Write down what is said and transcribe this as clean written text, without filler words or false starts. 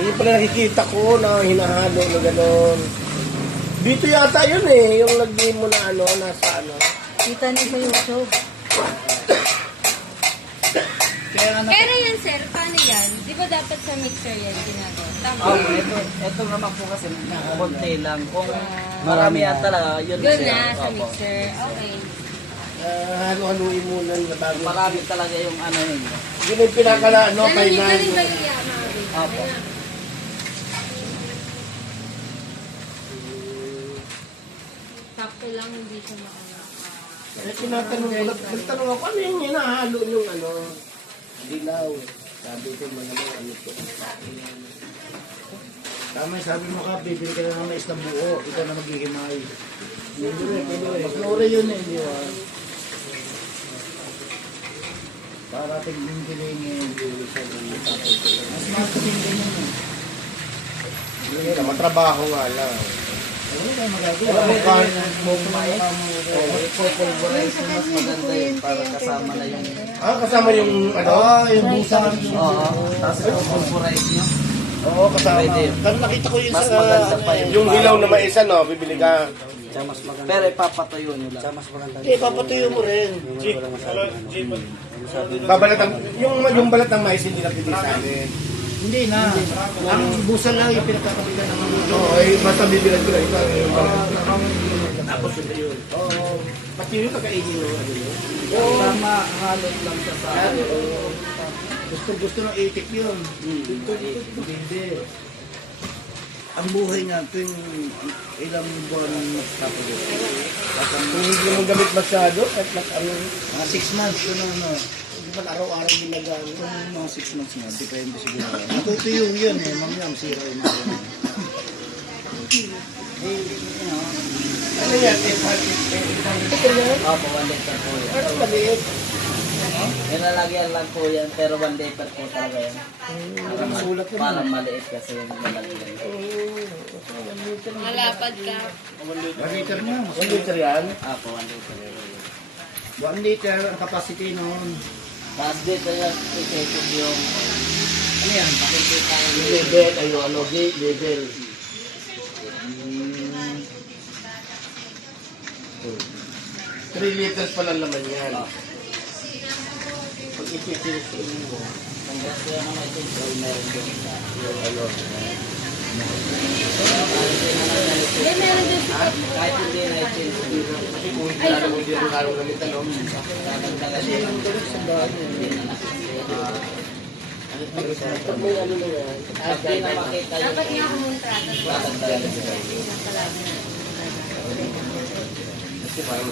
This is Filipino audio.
Hindi pala nakikita ko na hinahalo na gano'n. Dito yata yun eh, yung lagay mo na ano, nasa ano. Kita niyo sa YouTube. Pero yan, sir, paano yan? Di ba dapat sa mixer yan ginagawa? Tama. Oh, ito naman po kasi konti lang. Kung marami yan talaga, yun Doon siya. na, sa Opo. mixer. Okay. Halo-haluin muna na bago. Marami talaga yung ano yun. Yun yung pinakala, ano, Galing kainan. galing galing yan, Mami. Opo. Sakto lang, hindi siya makakala. Eh, tinatanong ko, nagtanong ako, ano yung hinahalo yung ano, dilaw. Sabi ko, malamang ano to. Tama, sabi mo ka, bibili ka na ng mais na buo, ikaw na maghihimay. Maglore yun eh, di ba? Para tignan kilingin, mas makatingin yun eh. Matrabaho nga lang. Alam mo kahit mo kumain, pulverize mo mas maganda yun para kasama na yung... Kasama yung ano? Yung busan. Oo, tapos yung pulverize nyo. Oo, kasama. Pwede. Pero nakita ko yung Mas sa... maganda pa yun. Yung hilaw na mais, ano, bibili ka. Pero ipapatuyo nyo lang. Hindi, papatuyo mo rin. Babalatan, yung balat ng mais, hindi na pwede sa amin. Hindi na. Ang busa lang yung pinagkakabigan ng mga Oo, ay basta bibilan ko lang ito. Tapos yun. Oo. Pati yun, kakainin mo. Tama, halot lang siya sa ano. gusto ng itik yun. Hindi. Ang buhay nga, tuwing ilang buwan tapos Kung hindi mo gamit masyado, at ano, mga 6 months, yun ang ano. Hindi pa araw-araw ginagamit. Mga 6 months nga, depende siguro. Natutuyo yun eh, mamaya sira yung mga yun. ano yan, Opo, 1 liter po yan. parang maliit. Nilalagyan lang po yan, pero 1 liter po talaga yan. Parang maliit kasi yung nilalagyan. Malapad ka. 1 liter na. 1 liter yan. Opo, 1 liter. 1 liter ang capacity noon. Tapos dito yung ititig yung... Ano yan? Pakikita yung Level, ayo, ano, level. 3 liters pa lang naman yan. Pag ipipilisin mo, Kung gusto yan naman ito, meron din sa... ano, Hindi, meron din sa Kahit hindi na i-change dito. kasi kung hindi na mo din ang araw gamit, ano, Dadagdagan din ang hindi na nakikita. pag may ano na yan, Pag di na makita yung... dapat nga kumontrata. Dadagdagan din. Kalaban. kasi parang